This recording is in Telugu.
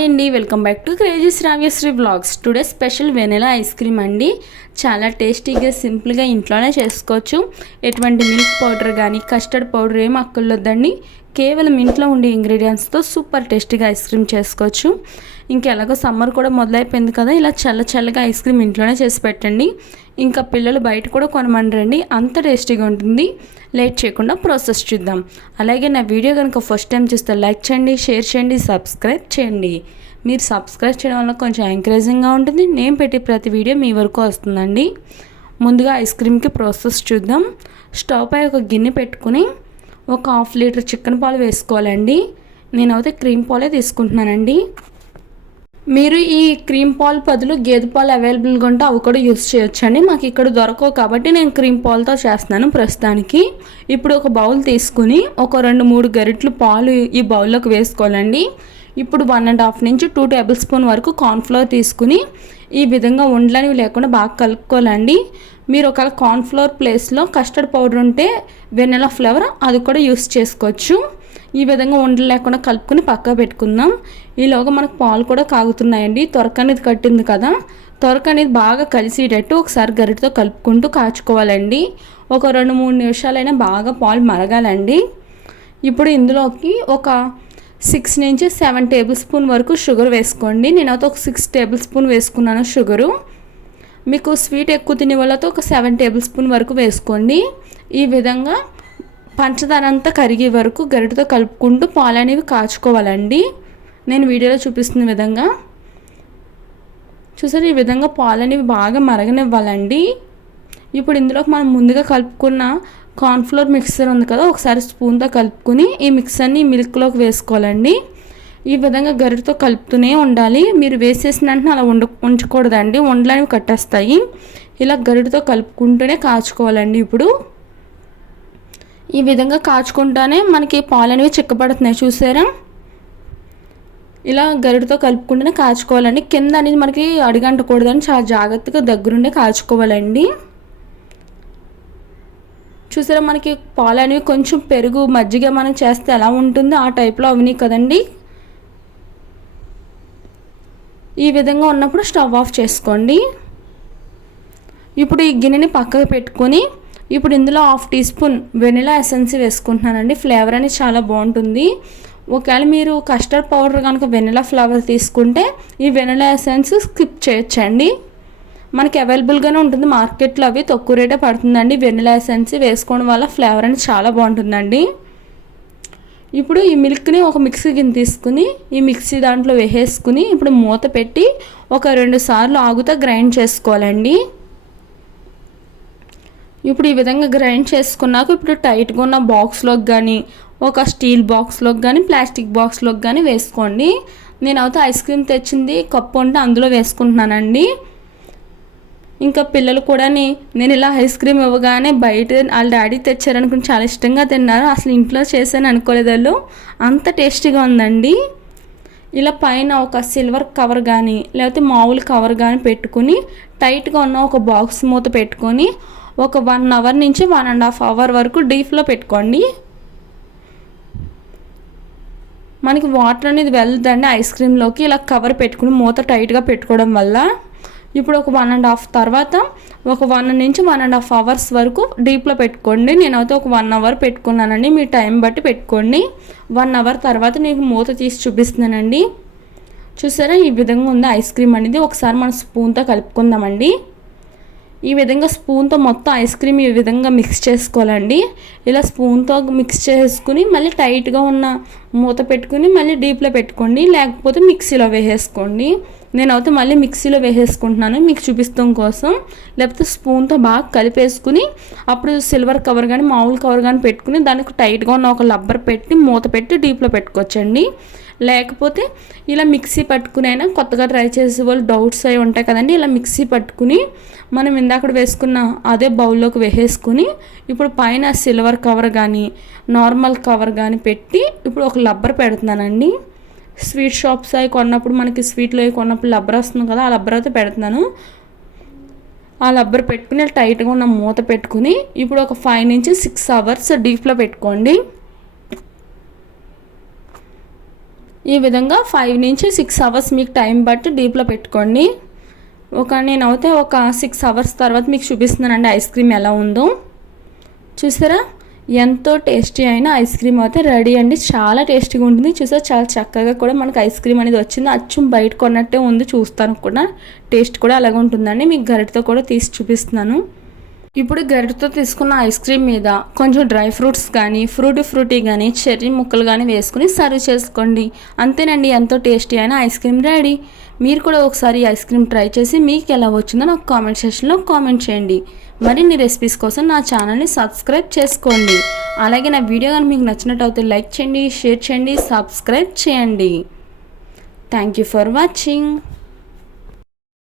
హాయ్ అండి welcome back to crazy Shravyasri blogs. Today special vanilla ice cream అండి. చాలా టేస్టీగా సింపుల్గా ఇంట్లోనే చేసుకోవచ్చు. ఎటువంటి మిల్క్ పౌడర్ కానీ కస్టర్డ్ పౌడర్ ఏం అక్కర్లొద్దండి కేవలం ఇంట్లో ఉండే ఇంగ్రీడియంట్స్తో సూపర్ టేస్టీగా ఐస్ క్రీమ్ చేసుకోవచ్చు. ఇంకెలాగో సమ్మర్ కూడా మొదలైపోయింది కదా ఇలా చల్ల చల్లగా ఐస్ క్రీమ్ ఇంట్లోనే చేసి పెట్టండి. ఇంకా పిల్లలు బయట కూడా కొనమండి అంత టేస్టీగా ఉంటుంది. లేట్ చేయకుండా ప్రాసెస్ చూద్దాం. అలాగే నా వీడియో కనుక ఫస్ట్ టైం చూస్తే లైక్ చేయండి షేర్ చేయండి సబ్స్క్రైబ్ చేయండి. మీరు సబ్స్క్రైబ్ చేయడం వల్ల కొంచెం ఎంకరేజింగ్గా ఉంటుంది. నేను పెట్టే ప్రతి వీడియో మీ వరకు వస్తుందండి. ముందుగా ఐస్ క్రీమ్కి ప్రాసెస్ చూద్దాం. స్టవ్ పై ఒక గిన్నె పెట్టుకుని ఒక హాఫ్ లీటర్ చికెన్ పాలు వేసుకోవాలండి. నేనైతే క్రీమ్ పాలే తీసుకుంటున్నానండి. మీరు ఈ క్రీమ్ పాలు బదులు గేదె పాలు అవైలబుల్గా ఉంటే అవి కూడా యూస్ చేయొచ్చండి. మాకు ఇక్కడ దొరకవు కాబట్టి నేను క్రీమ్ పాలతో చేస్తున్నాను ప్రస్తుతానికి. ఇప్పుడు ఒక బౌల్ తీసుకుని ఒక రెండు మూడు గరిట్లు పాలు ఈ బౌల్లోకి వేసుకోవాలండి. ఇప్పుడు వన్ అండ్ హాఫ్ నుంచి టూ టేబుల్ స్పూన్ వరకు కార్న్ఫ్లవర్ తీసుకుని ఈ విధంగా ఉండలనివి లేకుండా బాగా కలుపుకోవాలండి. మీరు ఒకవేళ కార్న్ఫ్లవర్ ప్లేస్లో కస్టర్డ్ పౌడర్ ఉంటే వెనెలా ఫ్లేవర్ అది కూడా యూస్ చేసుకోవచ్చు. ఈ విధంగా ఉండలు లేకుండా కలుపుకొని పక్క పెట్టుకుందాం. ఈలోగా మనకు పాలు కూడా కాగుతున్నాయండి. త్వరక అనేది కట్టింది కదా. త్వరక అనేది బాగా కలిసేటట్టు ఒకసారి గరిటతో కలుపుకుంటూ కాచుకోవాలండి. ఒక రెండు మూడు నిమిషాలైనా బాగా పాలు మరగాలండి. ఇప్పుడు ఇందులోకి ఒక సిక్స్ నుంచి సెవెన్ టేబుల్ స్పూన్ వరకు షుగర్ వేసుకోండి. నేనైతే ఒక సిక్స్ టేబుల్ స్పూన్ వేసుకున్నాను షుగరు మీకు స్వీట్ ఎక్కువ తినే వాళ్ళతో ఒక సెవెన్ టేబుల్ స్పూన్ వరకు వేసుకోండి. ఈ విధంగా పంచదార అంతా కరిగే వరకు గరిటతో కలుపుకుంటూ పాలు అనేవి కాచుకోవాలండి. నేను వీడియోలో చూపిస్తున్న విధంగా. చూసారు ఈ విధంగా పాలు అనేవి బాగా మరగనివ్వాలండి. ఇప్పుడు ఇందులో మనం ముందుగా కలుపుకున్న కార్న్ఫ్లోర్ మిక్సర్ ఉంది కదా ఒకసారి స్పూన్తో కలుపుకుని ఈ మిక్సర్ని మిల్క్లోకి వేసుకోవాలండి. ఈ విధంగా గరిటతో కలుపుతూనే ఉండాలి. మీరు వేసేసిన వెంటనే అలా ఉండ ఉంచకూడదండి. ఉండలని కట్టేస్తాయి. ఇలా గరిటతో కలుపుకుంటూనే కాచుకోవాలండి ఇప్పుడు. ఈ విధంగా కాచుకుంటానే మనకి పాలు అనేవి చిక్కబడుతున్నాయి. చూసారా? ఇలా గరిటతో కలుపుకుంటూనే కాచుకోవాలండి. కింద అనేది మనకి అడిగంటకూడదని చాలా జాగ్రత్తగా దగ్గరుండే కాచుకోవాలండి. చూసారా? మనకి పాలు అనేవి కొంచెం పెరుగు మజ్జిగ మనం చేస్తే ఎలా ఉంటుందో ఆ టైప్లో అవినాయి కదండి. ఈ విధంగా ఉన్నప్పుడు స్టవ్ ఆఫ్ చేసుకోండి. ఇప్పుడు ఈ గిన్నెని పక్కకు పెట్టుకొని ఇప్పుడు ఇందులో half teaspoon vanilla essence వేసుకుంటున్నానండి. ఫ్లేవర్ అనేది చాలా బాగుంటుంది. ఒకవేళ మీరు కస్టర్డ్ పౌడర్ కనుక వెనిలా ఫ్లేవర్ తీసుకుంటే ఈ వెనిలా ఎసెన్స్ స్కిప్ చేయొచ్చండి. మనకి అవైలబుల్గానే ఉంటుంది. మార్కెట్లో అవి తక్కువ రేటే పడుతుందండి. వెనిలా ఎసెన్స్ వేసుకోవడం వల్ల ఫ్లేవర్ అనేది చాలా బాగుంటుందండి. ఇప్పుడు ఈ మిల్క్ని ఒక మిక్సీ గిన్నె తీసుకుని ఈ మిక్సీ దాంట్లో వేసేసుకుని ఇప్పుడు మూత పెట్టి ఒక రెండు సార్లు ఆగుతా గ్రైండ్ చేసుకోవాలండి. ఇప్పుడు ఈ విధంగా గ్రైండ్ చేసుకున్నాక ఇప్పుడు టైట్గా ఉన్న బాక్స్లోకి కానీ ఒక స్టీల్ బాక్స్లోకి కానీ ప్లాస్టిక్ బాక్స్లోకి కానీ వేసుకోండి. నేను అయితే ఐస్ క్రీమ్ తెచ్చింది కప్పు ఉంటే అందులో వేసుకుంటున్నానండి. ఇంకా పిల్లలు కూడా నేను ఇలా ఐస్ క్రీమ్ ఇవ్వగానే బయట వాళ్ళ డాడీ తెచ్చారనుకుని చాలా ఇష్టంగా తిన్నారు. అసలు ఇంట్లో చేశాను అనుకోలేదు వాళ్ళు. అంత టేస్టీగా ఉందండి. ఇలా పైన ఒక సిల్వర్ కవర్ కానీ లేకపోతే మామూలు కవర్ కానీ పెట్టుకుని టైట్గా ఉన్న ఒక బాక్స్ మూత పెట్టుకొని ఒక వన్ అవర్ నుంచి వన్ అండ్ హాఫ్ అవర్ వరకు డీప్లో పెట్టుకోండి. మనకి వాటర్ అనేది వెళ్దండి ఐస్ క్రీమ్లోకి ఇలా కవర్ పెట్టుకుని మూత టైట్గా పెట్టుకోవడం వల్ల. ఇప్పుడు ఒక వన్ అండ్ హాఫ్ తర్వాత ఒక వన్ నుంచి వన్ అండ్ హాఫ్ అవర్స్ వరకు డీప్లో పెట్టుకోండి. నేనైతే ఒక వన్ అవర్ పెట్టుకున్నానండి. మీ టైం బట్టి పెట్టుకోండి. వన్ అవర్ తర్వాత నేను మూత తీసి చూపిస్తున్నానండి. చూసారా? ఈ విధంగా ఉంది ఐస్ క్రీమ్ అనేది. ఒకసారి మనం స్పూన్తో కలుపుకుందామండి. ఈ విధంగా స్పూన్తో మొత్తం ఐస్ క్రీమ్ ఈ విధంగా మిక్స్ చేసుకోవాలండి. ఇలా స్పూన్తో మిక్స్ చేసుకుని మళ్ళీ టైట్గా ఉన్న మూత పెట్టుకుని మళ్ళీ డీప్లో పెట్టుకోండి. లేకపోతే మిక్సీలో వేసేసుకోండి. నేనైతే మళ్ళీ మిక్సీలో వేసేసుకుంటున్నాను. మీకు చూపిస్తాం కోసం. లేకపోతే స్పూన్తో బాగా కలిపేసుకుని అప్పుడు సిల్వర్ కవర్ కానీ మామూలు కవర్ కానీ పెట్టుకుని దానికి టైట్గా ఉన్న ఒక లబ్బర్ పెట్టి మూత పెట్టి డీప్లో పెట్టుకోవచ్చండి. లేకపోతే ఇలా మిక్సీ పట్టుకునైనా కొత్తగా ట్రై చేసే వాళ్ళు డౌట్స్ అవి ఉంటాయి కదండి. ఇలా మిక్సీ పట్టుకుని మనం ఇందాక వేసుకున్న అదే బౌల్లోకి వేసేసుకుని ఇప్పుడు పైన సిల్వర్ కవర్ కానీ నార్మల్ కవర్ కానీ పెట్టి ఇప్పుడు ఒక లబ్బర్ పెడుతున్నానండి. స్వీట్ షాప్స్ అవి కొన్నప్పుడు మనకి స్వీట్లు అవి కొన్నప్పుడు లబ్బర్ వస్తుంది కదా ఆ లబ్బర్ అయితే పెడుతున్నాను. ఆ లబ్బర్ పెట్టుకుని టైట్గా ఉన్న మూత పెట్టుకుని ఇప్పుడు ఒక ఫైవ్ నుంచి సిక్స్ అవర్స్ డీప్లో పెట్టుకోండి. ఈ విధంగా ఫైవ్ నుంచి సిక్స్ అవర్స్ మీకు టైం బట్టి డీప్లో పెట్టుకోండి. ఒక నేను అయితే ఒక సిక్స్ అవర్స్ తర్వాత మీకు చూపిస్తున్నానండి ఐస్ క్రీమ్ ఎలా ఉందో. చూసారా? ఎంతో టేస్టీ అయిన ఐస్ క్రీమ్ అయితే రెడీ అండి. చాలా టేస్టీగా ఉంటుంది. చూసా చాలా చక్కగా కూడా మనకు ఐస్ క్రీమ్ అనేది వచ్చింది. అచ్చం బయట కొన్నట్టే ఉంది. చూస్తాను కూడా. టేస్ట్ కూడా అలాగే ఉంటుందండి. మీకు గరిటతో కూడా తీసి చూపిస్తున్నాను. ఇప్పుడు గరిటతో తీసుకున్న ఐస్ క్రీమ్ మీద కొంచెం డ్రై ఫ్రూట్స్ కానీ ఫ్రూటీ ఫ్రూటీ కానీ చెర్రీ ముక్కలు కానీ వేసుకుని సర్వ్ చేసుకోండి. అంతేనండి ఎంతో టేస్టీ అయిన ఐస్ క్రీమ్ రెడీ. మీరు కూడా ఒకసారి ఐస్ క్రీమ్ ట్రై చేసి మీకు ఎలా వచ్చిందో నాకు కామెంట్ సెక్షన్లో కామెంట్ చేయండి. మరిన్ని రెసిపీస్ కోసం నా ఛానల్ని సబ్స్క్రైబ్ చేసుకోండి. అలాగే నా వీడియో కానీ మీకు నచ్చినట్టు లైక్ చేయండి షేర్ చేయండి సబ్స్క్రైబ్ చేయండి. Thank you for watching